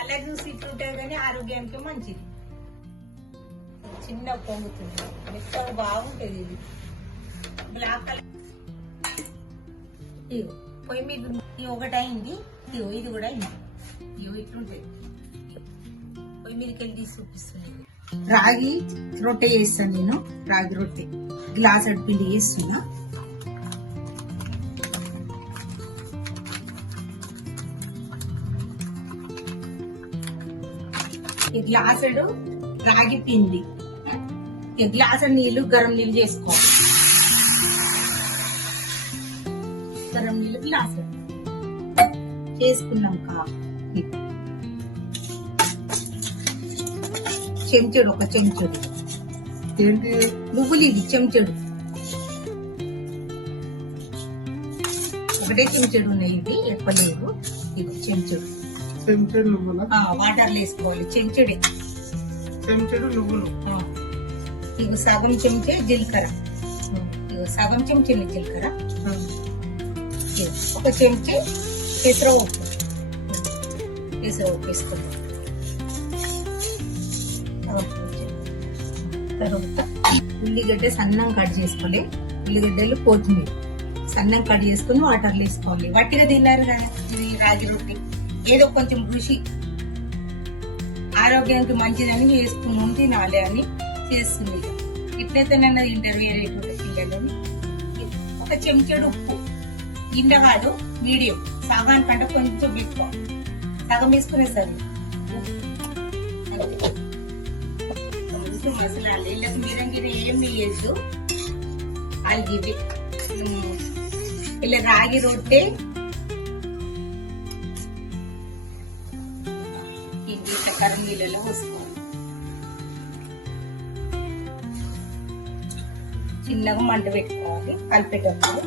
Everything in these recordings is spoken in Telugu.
అలా చూసి ఇట్లుంటది కానీ ఆరోగ్యానికి మంచిది. చిన్న పొంగుతుంది, మెత్తగా బాగుంటది. ఇది బ్లాక్ కలర్. ఇగో పొయ్యి మీద ఒకటి అయింది, ఇగో ఇది కూడా అయింది. ఇగో ఇట్లుంటది. పొయ్యి మీదకి వెళ్ళి తీసి చూపిస్తుంది. రాగి రొట్టె చేస్తాను నేను. రాగి రొట్టె గ్లాస్ పిండి చేస్తున్నా. ఈ గ్లాసుడు రాగి పిండి, ఈ గ్లాసు నీళ్లు గరం నీళ్ళు చేసుకోవాలి. గరం నీళ్ళు గ్లాసు చేసుకున్నాక చెంచుడు, ఒక చెంచుడు ఏంటి నువ్వులు, ఇది చెంచుడు, ఒకటే చెంచుడు ఉన్నాయి. ఇవి ఎక్కువ లేవు. ఇది చెంచుడు. చెంచెడు నువ్వుల వాటర్ వేసుకోవాలి. చెంచుడే చెంచెడు నువ్వులు. ఇవి సగం చెంచే జీలకర్ర, ఇవి సగం చెంచా జీలకర్ర, ఒక చెంచా పెసరపప్పు, పెసరపప్పు వేసుకోవాలి. తర్వాత ఉల్లిగడ్డ సన్నం కట్ చేసుకోవాలి. ఉల్లిగడ్డలు, కొత్తిమీర సన్నం కట్ చేసుకుని వాటర్లో వేసుకోవాలి. వట్టిగా తిన్నారు కదా ఇది రాగి రొట్టె, ఏదో కొంచెం రుచి ఆరోగ్యానికి మంచిదని వేసుకున్నాం, తినాలి అని చేస్తుంది. ఇట్లయితే నన్ను తింటారు వేరే పిల్లలని. ఒక చెంచాడు ఉప్పు, గిండ కాదు మీడియం, సగానికంటే కొంచెం ఎక్కువ, సగం వేసుకునే సరే. మసాలాలు ఇళ్ళకి మీరంగిన ఏం వేయద్దు. అల్గివి ఇలా రాగి రొట్టె ఇది చక్కెర నీళ్ళలో పోసుకోవాలి. చిన్నగా మంట పెట్టుకోవాలి కలిపేటప్పుడు.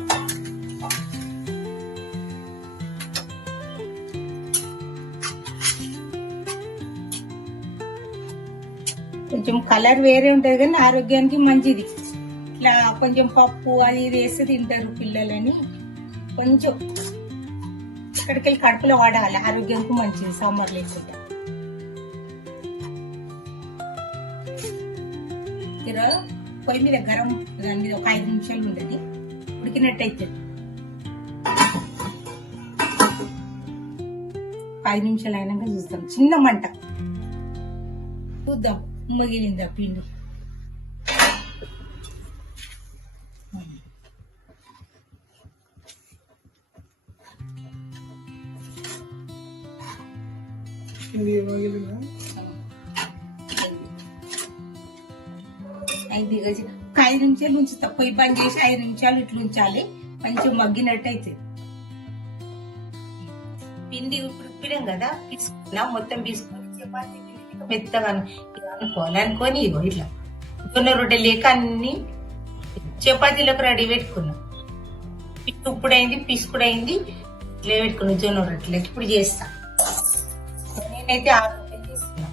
కొంచెం కలర్ వేరే ఉంటది కానీ ఆరోగ్యానికి మంచిది. ఇట్లా కొంచెం పప్పు అది ఇది వేసి తింటారు పిల్లలని. కొంచెం ఇక్కడికి వెళ్ళి కడుపులో వాడాలి, ఆరోగ్యానికి మంచిది. సాంబార్ లేకుండా పొయ్యి మీద గరం దాని మీద ఒక 5 నిమిషాలు ఉండదు, ఉడికినట్టయితే 5 నిమిషాలు అయినాక చూస్తాం. చిన్న మంట చూద్దాం మిగిలిందా పిండి. ఇది మిగిలిందా? 5 నిమిషాలు ఉంచుతా. పొయ్యి బంద్ చేసి 5 నిమిషాలు ఇట్లా ఉంచాలి, మంచిగా మగ్గినట్టు అయితే. పిండి ఇప్పుడు ఉప్పినాం కదా, తీసుకున్నా మొత్తం తీసుకొని చపాతీ మెత్తగా అనుకోవాలి. అనుకొని ఇగో ఇట్లా జొన్న రొట్టె లేక అన్ని చపాతీలకు రెడీ పెట్టుకున్నా. ఉప్పుడైంది, పిసుకుడైంది, ఇట్లా పెట్టుకున్నా జొన్న రొట్టెలకి. ఇప్పుడు చేస్తా. నేనైతే 6 రొట్టెలు చేస్తున్నా.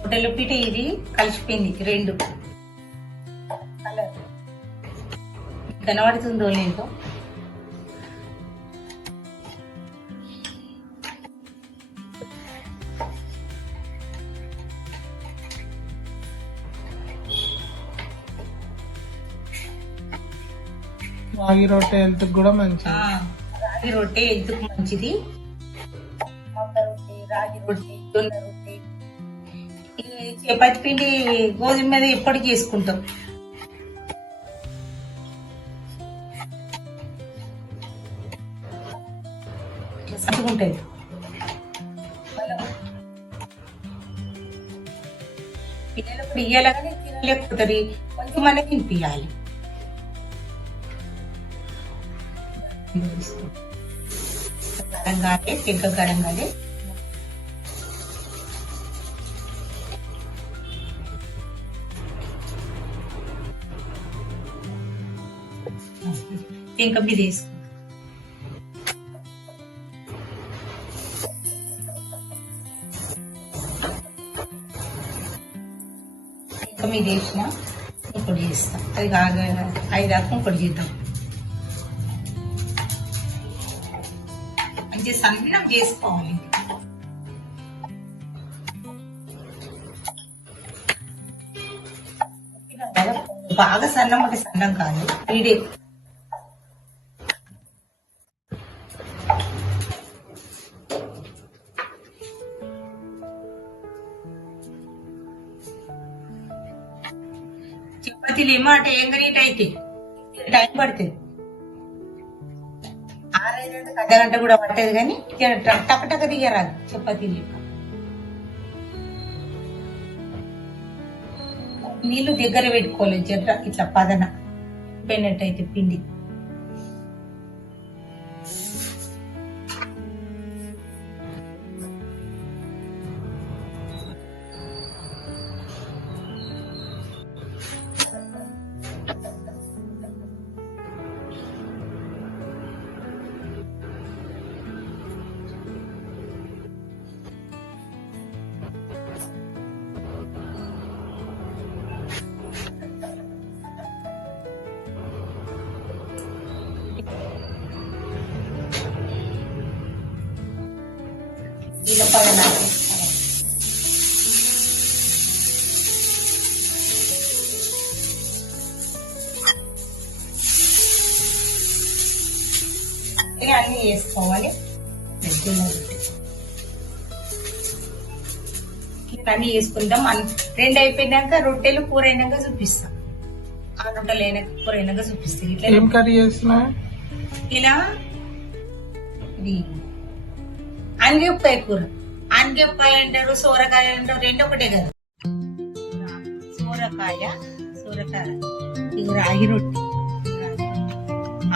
రొట్టెల పీట ఇది కలిసిపోయింది రెండు. కలర్ కనబడుతుందో లేదో. రాగి రొట్టె హెల్త్ కూడా మంచిది. రాగి రొట్టె హెల్త్ మంచిది. రాగి రొట్టె, జొన్న రొట్టె, చపాతి పిండి గోధుమ మీద ఎప్పటికి చేసుకుంటాం. ఉంటుంది పిల్లలకు ఇయ్యాలని తినలేకపోతారు, కొంచెం మనకి తినిపించాలి. కరంగానే తెగ్గ కరంగానే ఇంకా మీద వేసుకుంటాం. మొత్తం ఇది వేసిన ఇంకోటి చేస్తాం. అది కాగా ఐదాక ఇంకోటి చేద్దాం. మంచి సన్నం చేసుకోవాలి. బాగా సన్నం అంటే సన్నం కాదు, ఇదే చపాతీలు ఏమో అటు ఏం నీట్ అయితే టైం పడుతుంది. ఆరైనందుకు అర్ధగంట కూడా పట్టదు, కానీ టక దిగరాదు చపాతీలు. నీళ్లు దగ్గర పెట్టుకోలేదు, జట్ర ఇట్లా పదన పోయినట్టయితే పిండి. ఇలా పదన అన్ని వేసుకోవాలి. అన్ని వేసుకుందాం. రెండు అయిపోయినాక రొట్టెలు కూర అయినాక చూపిస్తాం. ఆ రొట్టెలు అయినాక కూర అయినాక చూపిస్తాం. ఇట్లా ఏం కర్రీ చేస్తున్నా? ఇలా ఇది అంగెప్పాయ కూర. అంగెప్పాయ అంటారు, సోరకాయ అంటారు, రెండు ఒకటే కదా. సోరకాయ ఇది రాగి రొట్టె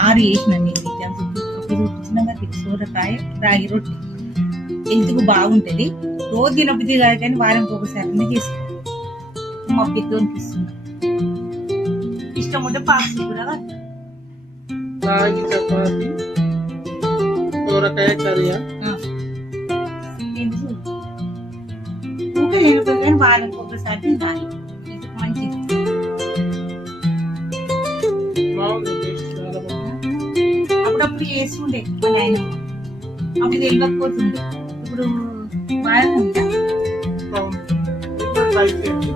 6 వేసిన నేను చూపించిన సోరకాయ రాగి రొట్టె హెల్త్కు బాగుంటది. రోజు తినబుద్ధి కాదు, కానీ వారానికి ఒకసారి చేసుకోవాలి. మా బిడ్డకి ఇస్తుంది. ఇష్టం ఉంటే పాస్ కూడా రాగి చపాతి సోరకాయ కర్రీ. ఊకే తినకపోతే కానీ వారానికి ఒకసారి తినాలి, మంచిది. అప్పుడప్పుడు చేస్తుండే మా నాయన, అప్పుడు తెలియకపోతుండే. ఇప్పుడు బాగా ట్రై చేయండి.